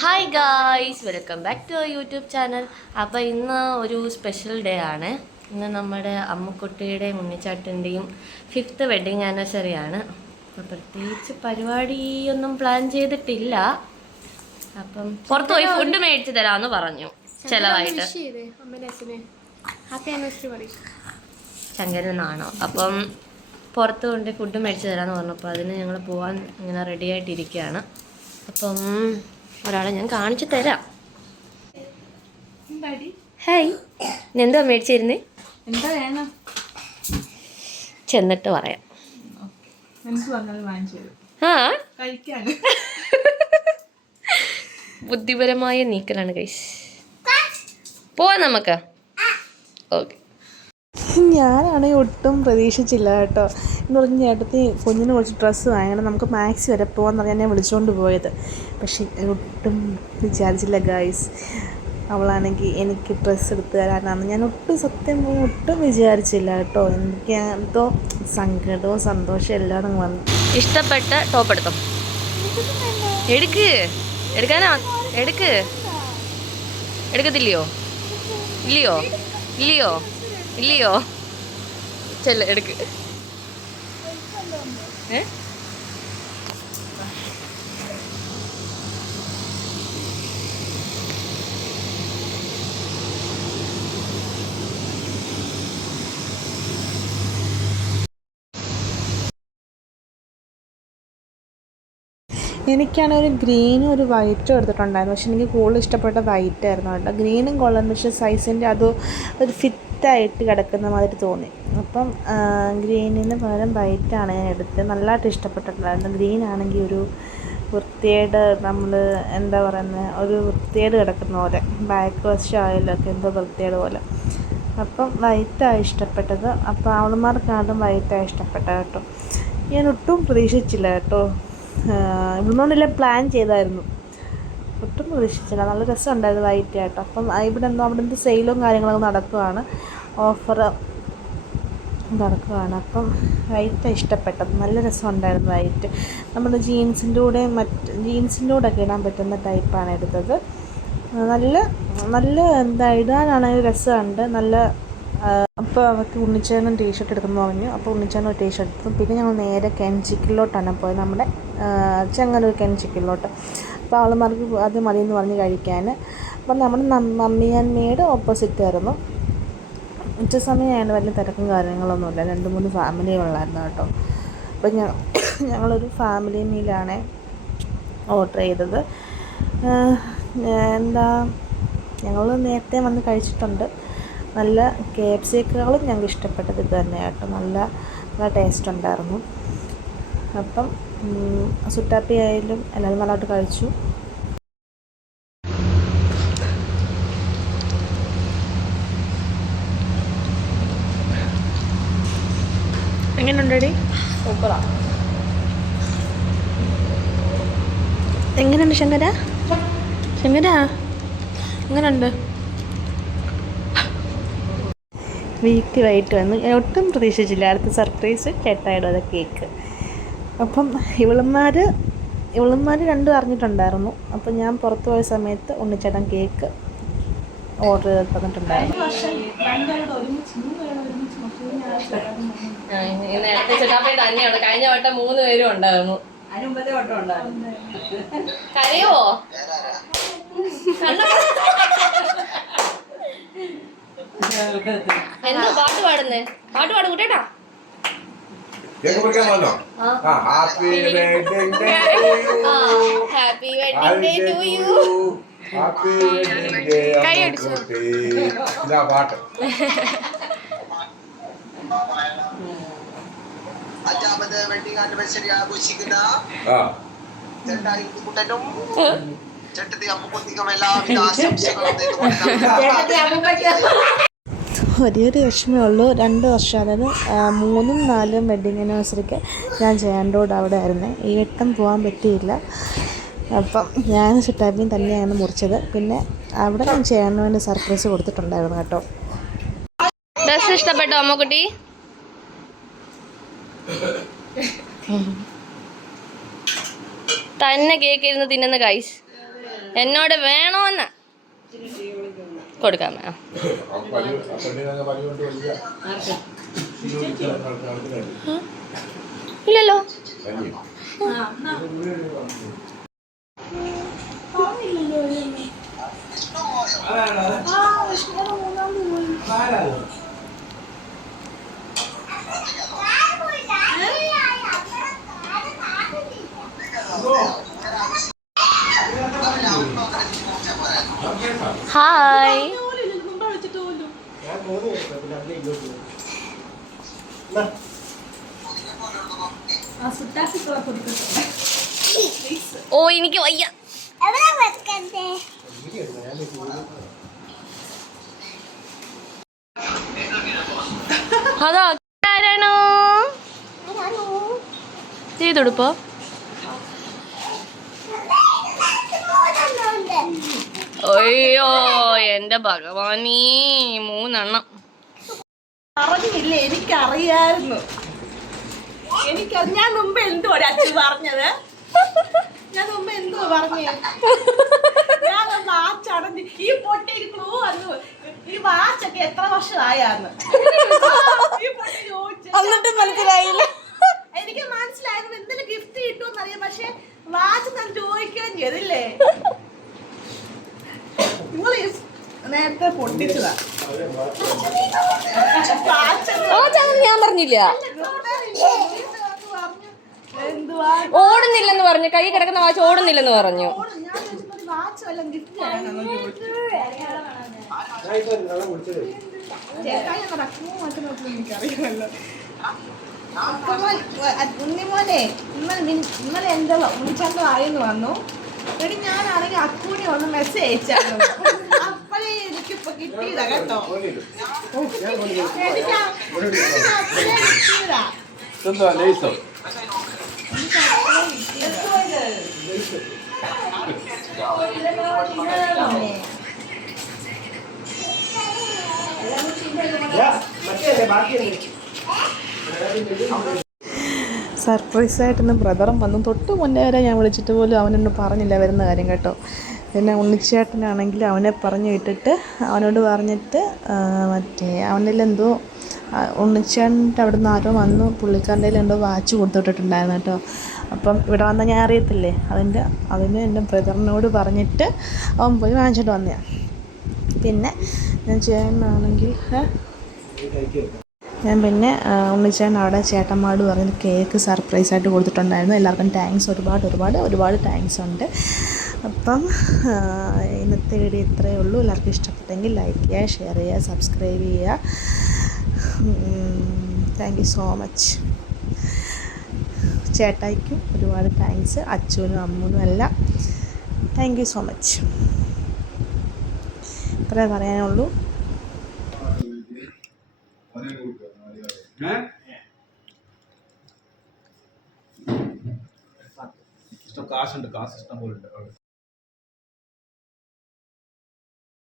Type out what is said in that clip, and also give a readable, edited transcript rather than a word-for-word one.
Hi guys, welcome back to YouTube channel. അപ്പോൾ ഇന്ന് ഒരു സ്പെഷ്യൽ ഡേ ആണ്. ഇന്ന് നമ്മുടെ അമ്മുക്കുട്ടിയുടെയും ഉണ്ണിച്ചാട്ടിൻ്റെയും 5th വെഡ്ഡിങ് ആനിവേഴ്സറി ആണ്. അപ്പോൾ പ്രത്യേകിച്ച് പരിപാടിയൊന്നും പ്ലാൻ ചെയ്തിട്ടില്ല. അപ്പം പുറത്ത് പോയി ഫുഡ് മേടിച്ച് തരാമെന്ന് പറഞ്ഞു. ചിലവായിട്ട് ശങ്കരനാണോ? അപ്പം പുറത്ത് കൊണ്ട് ഫുഡ് മേടിച്ച് തരാമെന്ന് പറഞ്ഞപ്പോൾ അതിന് ഞങ്ങൾ പോകാൻ ഇങ്ങനെ റെഡി ആയിട്ടിരിക്കുകയാണ്. അപ്പം ഒരാളെ ഞാൻ കാണിച്ചു തരാം. ഹായ്, എന്തോ മേടിച്ചിരുന്നേ? എന്താ വേണം ചെന്നിട്ട് പറയാം. ആ ബുദ്ധിപരമായ നീക്കലാണ് ഗൈസ്. പോവാം നമുക്ക്. ഓക്കെ. ഞാനാണെങ്കിൽ ഒട്ടും പ്രതീക്ഷിച്ചില്ല കേട്ടോ. എന്ന് പറഞ്ഞ ചേട്ടത്തി കുഞ്ഞിന് കുറച്ച് ഡ്രസ്സ് വാങ്ങണം, നമുക്ക് മാക്സി വരെ പോകാമെന്ന് പറഞ്ഞാൽ എന്നെ വിളിച്ചുകൊണ്ട് പോയത്. പക്ഷേ ഒട്ടും വിചാരിച്ചില്ല ഗൈസ്, അവളാണെങ്കിൽ എനിക്ക് ഡ്രസ്സ് എടുത്ത് തരാനാണ്. ഞാൻ സത്യം ഒട്ടും വിചാരിച്ചില്ല കേട്ടോ. എനിക്ക് എന്തോ സങ്കടവും സന്തോഷവും എല്ലാം വന്നു. ഇഷ്ടപ്പെട്ട ടോപ്പ് എടുത്തോ? എടുക്കാനാ? എടുക്കത്തില്ലയോ? ഇല്ലയോ? ചെല്ല എടുക്ക്. എനിക്കാണെങ്കിൽ ഒരു ഗ്രീനും ഒരു വൈറ്റും എടുത്തിട്ടുണ്ടായിരുന്നു. പക്ഷെ എനിക്ക് കൂടുതൽ ഇഷ്ടപ്പെട്ട വൈറ്റ് ആയിരുന്നു കേട്ടോ. ഗ്രീനും കൊള്ളാം, പക്ഷേ സൈസിൻ്റെ അത് ഒരു ഫിറ്റായിട്ട് കിടക്കുന്ന മാതിരി തോന്നി. അപ്പം ഗ്രീനിന് പകരം വൈറ്റാണ് ഞാൻ എടുത്തത്. നല്ലതായിട്ട് ഇഷ്ടപ്പെട്ടിട്ടുണ്ടായിരുന്നു. ഗ്രീൻ ആണെങ്കിൽ ഒരു വൃത്തിയേട്, നമ്മൾ എന്താ പറയുന്നത്, ഒരു വൃത്തിയേട് കിടക്കുന്ന പോലെ, ബാക്ക് വശം ആയാലൊക്കെ എന്തോ വൃത്തിയേട് പോലെ. അപ്പം വൈറ്റാണ് ഇഷ്ടപ്പെട്ടത്. അപ്പോൾ അവളുമാർക്കാണ്ടും വൈറ്റാണ് ഇഷ്ടപ്പെട്ടത് കേട്ടോ. ഞാൻ ഒട്ടും പ്രതീക്ഷിച്ചില്ല കേട്ടോ. ഇവിടുന്നോണ്ടെല്ലാം പ്ലാൻ ചെയ്തായിരുന്നു. ഒട്ടും പ്രതീക്ഷിച്ചില്ല. നല്ല രസമുണ്ടായിരുന്നു വൈറ്റ് കേട്ടോ. അപ്പം അവിടെ നിന്ന് സെയിലും കാര്യങ്ങളൊക്കെ നടക്കുകയാണ്, ഓഫർ നടക്കുകയാണ്. അപ്പം വൈറ്റാണ് ഇഷ്ടപ്പെട്ടത്. നല്ല രസമുണ്ടായിരുന്നു വൈറ്റ്. നമ്മുടെ ജീൻസിൻ്റെ കൂടെയൊക്കെ ഇടാൻ പറ്റുന്ന ടൈപ്പാണ് എടുത്തത്. നല്ല എന്താ ഇടാനാണെങ്കിൽ രസമുണ്ട്. നല്ല അപ്പോൾ അവർക്ക് ഉണ്ണിച്ചേനും ടീഷർട്ട് എടുക്കുമെന്ന് പറഞ്ഞു. അപ്പോൾ ഉണ്ണിച്ചേനും ഒരു ടീഷർട്ട് എടുത്തു. പിന്നെ ഞങ്ങൾ നേരെ കെൻചിക്കിലോട്ടാണ് പോയത്, നമ്മുടെ ചെങ്ങന്നൂർ കെൻചിക്കിലോട്ട്. അപ്പോൾ ആളുമാർക്ക് അത് മതിയെന്ന് പറഞ്ഞ് കഴിക്കാൻ. അപ്പം നമ്മുടെ മമ്മി ആൻഡ് മേഡ് ഓപ്പോസിറ്റ് ആയിരുന്നു. ഉച്ച സമയമായത് വലിയ തിരക്കും കാര്യങ്ങളൊന്നുമില്ല. 2-3 ഫാമിലി ഉള്ളായിരുന്നു കേട്ടോ. അപ്പം ഞങ്ങളൊരു ഫാമിലി മീലാണ് ഓർഡർ ചെയ്തത്. ഞങ്ങൾ നേരത്തെ വന്ന് കഴിച്ചിട്ടുണ്ട്. നല്ല KFC-യേക്കാളും ഞങ്ങൾക്ക് ഇഷ്ടപ്പെട്ടത് ഇത് തന്നെ കേട്ടോ. നല്ല ടേസ്റ്റ് ഉണ്ടായിരുന്നു. അപ്പം സുട്ടാപ്പി ആയാലും എല്ലാവരും നല്ലതായിട്ട് കഴിച്ചു. എങ്ങനെയുണ്ടടി? സൂപ്പറാ. എങ്ങനെയുണ്ട് ശങ്കര എങ്ങനെയുണ്ട്? വീക്ക് വൈകിട്ട് വന്ന് ഒട്ടും പ്രതീക്ഷിച്ചില്ല. അടുത്ത സർപ്രൈസ് ചേട്ടായിയുടെ അത് കേക്ക്. അപ്പം ഇവളന്മാർ രണ്ടും അറിഞ്ഞിട്ടുണ്ടായിരുന്നു. അപ്പം ഞാൻ പുറത്ത് പോയ സമയത്ത് ഉണ്ണിച്ചേട്ടൻ കേക്ക് ഓർഡർ ചെയ്ത് തന്നിട്ടുണ്ടായിരുന്നു. കഴിഞ്ഞ വട്ടം 3 പേരും ഉണ്ടായിരുന്നു. കരയോ? എന്താ പാട്ട് പാടുന്നേ? പാട്ട് പാടും കൂട്ടേട്ടാ. Happy wedding day to you. കൈ അടിച്ചു. പാട്ട് 5ാമത് വെഡിങ് ആനിവേഴ്സറി ആഘോഷിക്കുന്ന കുട്ടനും ചേട്ടത്തി അമ്മുക്കുട്ടിക്കും എല്ലാവിധ ആശംസകളും. ഒരേയൊരു വിഷമേ ഉള്ളൂ. 2 വർഷം, അതായത് 3ഉം 4ഉം വെഡ്ഡിങ് ആനിവേഴ്സറിക്ക് ഞാൻ ജയൻ്റോട് അവിടെ ആയിരുന്നേ. ഈ വട്ടം പോകാൻ പറ്റിയില്ല. അപ്പം ഞാൻ ചുട്ടാപ്പിയും തന്നെയാണ് മുറിച്ചത്. പിന്നെ അവിടെ ഞാൻ ചെയ്യാൻ വേണ്ടി സർപ്രൈസ് കൊടുത്തിട്ടുണ്ടായിരുന്നു കേട്ടോ. ഡ്രസ് ഇഷ്ടപ്പെട്ടോ അമ്മക്കുട്ടി? തന്നെ കേക്ക് ഇരുന്ന് തിന്നുന്ന ഗൈസ്. എന്നോട് വേണോന്ന് കൊടുക്കാമേ. ഇല്ലല്ലോ. ഹായ്. ഓ എനിക്ക് വയ്യ. അതാ ആരാണോ ചെയ്തൊടുപ്പോ? അയ്യോ എന്റെ ഭഗവാനീ, 3 പറഞ്ഞില്ലേ, എനിക്കറിയായിരുന്നു. ഞാൻ മുമ്പ് എന്തോ അച്ഛൻ പറഞ്ഞത്. ഞാൻ മുമ്പ് എന്തോ പറഞ്ഞേ, ഞാൻ വാച്ചടഞ്ഞ് ഈ പൊട്ടിക്ക് ക്ലൂ വന്നു. ഈ വാച്ചൊക്കെ എത്ര വർഷമായാന്ന് ഈ പൊട്ടി ചോദിച്ചു. എന്നിട്ട് മനസ്സിലായില്ല. എനിക്ക് മനസ്സിലായിരുന്നു എന്തെങ്കിലും ഗിഫ്റ്റ് കിട്ടുമെന്ന് അറിയാം, പക്ഷെ വാച്ച് ഞാൻ ചോദിക്കാൻ ചെയ്തില്ലേ. നിങ്ങൾ നേരത്തെ പൊട്ടിച്ചതാ. ഞാൻ പറഞ്ഞില്ല. ഓടുന്നില്ലെന്ന് പറഞ്ഞു, കൈ കിടക്കുന്ന വാച്ച് ഓടുന്നില്ലെന്ന് പറഞ്ഞു. ഉണ്ണിമോനെ ഇന്നലെ എന്റെ ഉണ്ണിച്ചാട്ടം ആയെന്ന് വന്നു. എടി ഞാനാണെങ്കിൽ അക്കൂനെ ഒന്ന് മെസ്സേജ് അയച്ചായിരുന്നു. അപ്പഴേ എനിക്കിപ്പൊ കിട്ടിയതാ കേട്ടോ. സർപ്രൈസായിട്ടൊന്ന് ബ്രദറും വന്നു. തൊട്ട് മുന്നേ വരെ ഞാൻ വിളിച്ചിട്ട് പോലും അവനൊന്നും പറഞ്ഞില്ല വരുന്ന കാര്യം കേട്ടോ. പിന്നെ ഉണ്ണിച്ചേട്ടനാണെങ്കിൽ അവനെ പറഞ്ഞു വിട്ടിട്ട് അവനോട് പറഞ്ഞിട്ട് അവനിലെന്തോ ഉണ്ണിച്ചേട്ടൻ്റെ അവിടെ നിന്ന് ആരോ വന്നു പുള്ളിക്കാരൻ്റെ എന്തോ വാച്ച് കൊടുത്തുവിട്ടിട്ടുണ്ടായിരുന്നു കേട്ടോ. അപ്പം ഇവിടെ വന്നാൽ ഞാൻ അറിയത്തില്ലേ, അതിന് എൻ്റെ ബ്രദറിനോട് പറഞ്ഞിട്ട് അവൻ പോയി വാങ്ങിച്ചിട്ട് വന്നതാണ്. പിന്നെ ഞാൻ ചേട്ടനാണെങ്കിൽ പിന്നെ ഉണ്ണിച്ചേട്ടൻ അവിടെ ചേട്ടന്മാരോട് പറഞ്ഞ് കേക്ക് സർപ്രൈസായിട്ട് കൊടുത്തിട്ടുണ്ടായിരുന്നു. എല്ലാവർക്കും താങ്ക്സ്, ഒരുപാട് താങ്ക്സ് ഉണ്ട്. അപ്പം ഇന്നത്തെ വീഡിയോ ഇത്രയേ ഉള്ളൂ. എല്ലാവർക്കും ഇഷ്ടപ്പെട്ടെങ്കിൽ ലൈക്ക് ചെയ്യുക, ഷെയർ ചെയ്യുക, സബ്സ്ക്രൈബ് ചെയ്യുക. Thank you so much. ചേട്ടായിക്കും ഒരുപാട് താങ്ക്സ്, അച്ഛനും അമ്മൂനും എല്ലാം താങ്ക് യു സോ മച്ച്. ഇത്രേ പറയാനുള്ളൂ. കാശുണ്ട്, കാശ് ഇഷ്ടം പോലെ ഉണ്ട്.